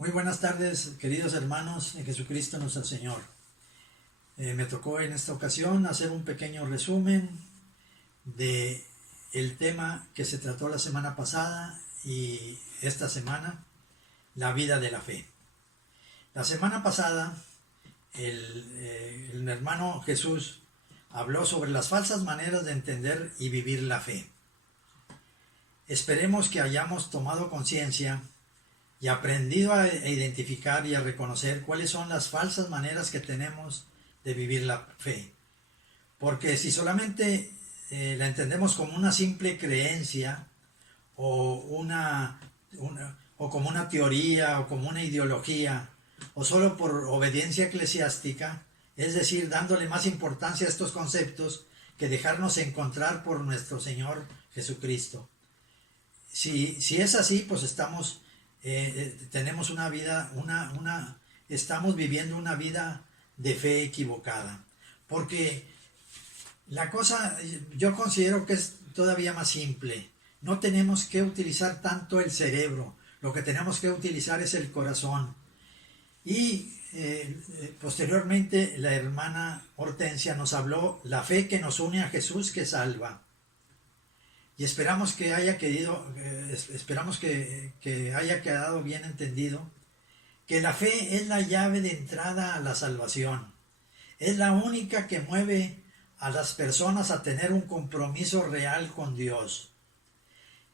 Muy buenas tardes, queridos hermanos en Jesucristo nuestro Señor. Me tocó en esta ocasión hacer un pequeño resumen de el tema que se trató la semana pasada y esta semana, la vida de la fe. La semana pasada, el hermano Jesús habló sobre las falsas maneras de entender y vivir la fe. Esperemos que hayamos tomado conciencia y aprendido a identificar y a reconocer cuáles son las falsas maneras que tenemos de vivir la fe. Porque si solamente la entendemos como una simple creencia o como una teoría o como una ideología o solo por obediencia eclesiástica, es decir, dándole más importancia a estos conceptos que dejarnos encontrar por nuestro Señor Jesucristo. Si es así, pues tenemos una vida, estamos viviendo una vida de fe equivocada. Porque la cosa, yo considero que es todavía más simple. No tenemos que utilizar tanto el cerebro, lo que tenemos que utilizar es el corazón. Y posteriormente la hermana Hortensia nos habló la fe que nos une a Jesús que salva. Y esperamos que haya quedado bien entendido que la fe es la llave de entrada a la salvación. Es la única que mueve a las personas a tener un compromiso real con Dios.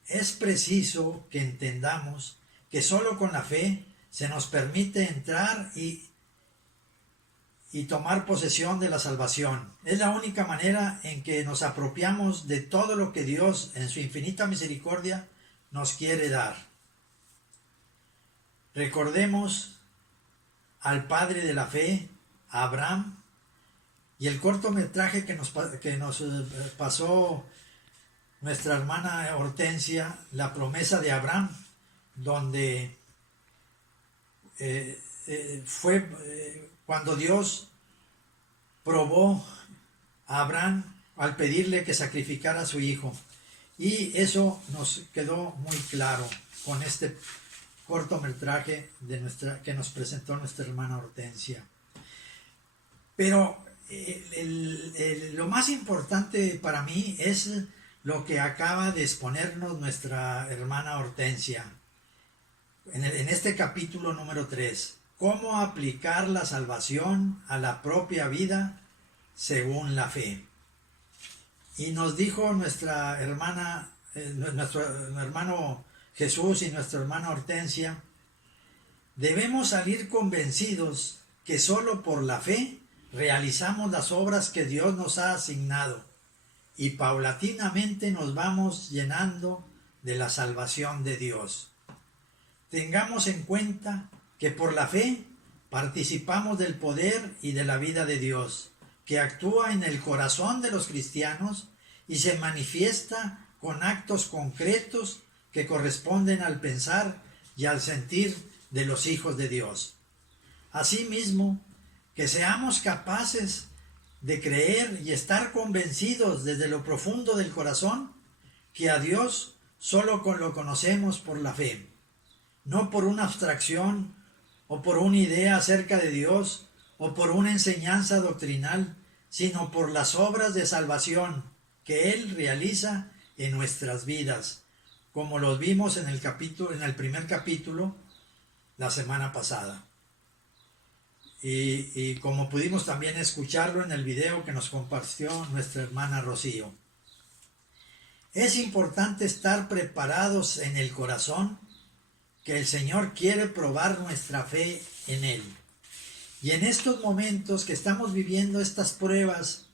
Es preciso que entendamos que solo con la fe se nos permite entrar y tomar posesión de la salvación. Es la única manera en que nos apropiamos de todo lo que Dios, en su infinita misericordia, nos quiere dar. Recordemos al padre de la fe, Abraham, y el cortometraje que nos pasó nuestra hermana Hortensia, La promesa de Abraham, donde fue cuando Dios probó a Abraham al pedirle que sacrificara a su hijo. Y eso nos quedó muy claro con este cortometraje que nos presentó nuestra hermana Hortensia. Pero lo más importante para mí es lo que acaba de exponernos nuestra hermana Hortensia en este capítulo número 3. Cómo aplicar la salvación a la propia vida según la fe. Y nos dijo nuestra hermana, nuestro hermano Jesús y nuestra hermana Hortensia, debemos salir convencidos que solo por la fe realizamos las obras que Dios nos ha asignado y paulatinamente nos vamos llenando de la salvación de Dios. Tengamos en cuenta que por la fe participamos del poder y de la vida de Dios, que actúa en el corazón de los cristianos y se manifiesta con actos concretos que corresponden al pensar y al sentir de los hijos de Dios. Asimismo, que seamos capaces de creer y estar convencidos desde lo profundo del corazón que a Dios solo lo conocemos por la fe, no por una abstracción o por una idea acerca de Dios o por una enseñanza doctrinal, sino por las obras de salvación que Él realiza en nuestras vidas, como los vimos en el primer capítulo la semana pasada. Y como pudimos también escucharlo en el video que nos compartió nuestra hermana Rocío. Es importante estar preparados en el corazón, que el Señor quiere probar nuestra fe en Él. Y en estos momentos que estamos viviendo estas pruebas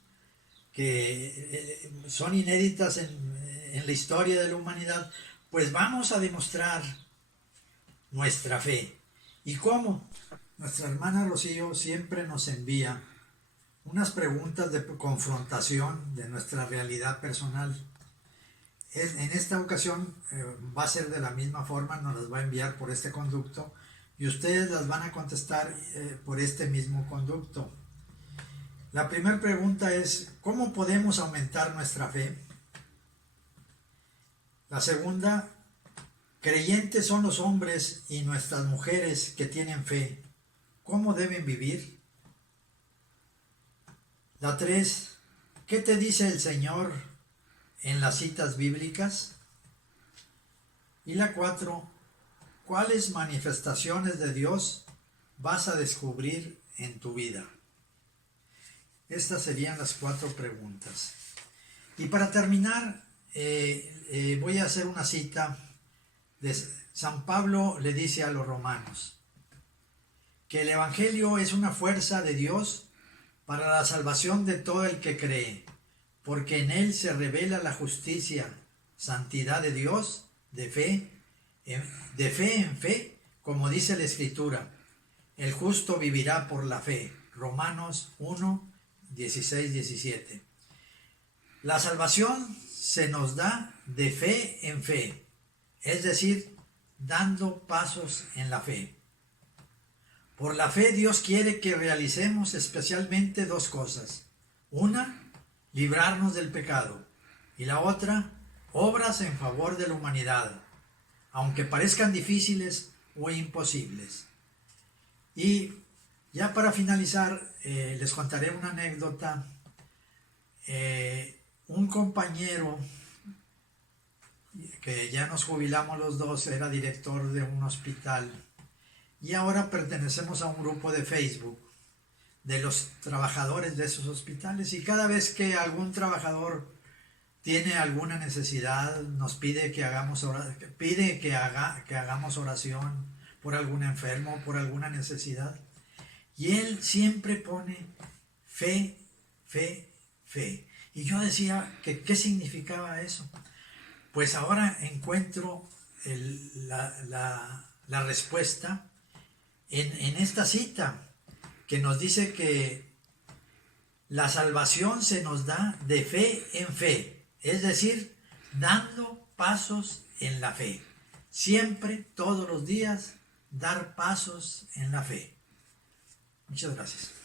que son inéditas en la historia de la humanidad, pues vamos a demostrar nuestra fe. ¿Y cómo? Nuestra hermana Rocío siempre nos envía unas preguntas de confrontación de nuestra realidad personal. En esta ocasión va a ser de la misma forma, nos las va a enviar por este conducto y ustedes las van a contestar por este mismo conducto. La primera pregunta es, ¿cómo podemos aumentar nuestra fe? La segunda Creyentes son los hombres y nuestras mujeres que tienen fe. ¿Cómo deben vivir? La 3. ¿Qué te dice el Señor en las citas bíblicas? Y la 4. ¿Cuáles manifestaciones de Dios vas a descubrir en tu vida? Estas serían las 4 preguntas. Y para terminar, voy a hacer una cita de San Pablo. Le dice a los romanos que el Evangelio es una fuerza de Dios para la salvación de todo el que cree, porque en él se revela la justicia, santidad de Dios, de fe en fe, como dice la Escritura. El justo vivirá por la fe. Romanos 1, 16, 17. La salvación se nos da de fe en fe, es decir, dando pasos en la fe. Por la fe Dios quiere que realicemos especialmente 2 cosas. Una, librarnos del pecado. Y la otra, obras en favor de la humanidad, aunque parezcan difíciles o imposibles. Y ya para finalizar, les contaré una anécdota. Un compañero, que ya nos jubilamos los dos, era director de un hospital. Y ahora pertenecemos a un grupo de Facebook de los trabajadores de esos hospitales. Y cada vez que algún trabajador tiene alguna necesidad, nos pide que hagamos oración por algún enfermo, por alguna necesidad. Y él siempre pone fe, fe, fe. Y yo decía que qué significaba eso. Pues ahora encuentro la respuesta en esta cita, que nos dice que la salvación se nos da de fe en fe, es decir, dando pasos en la fe. Siempre, todos los días, dar pasos en la fe. Muchas gracias.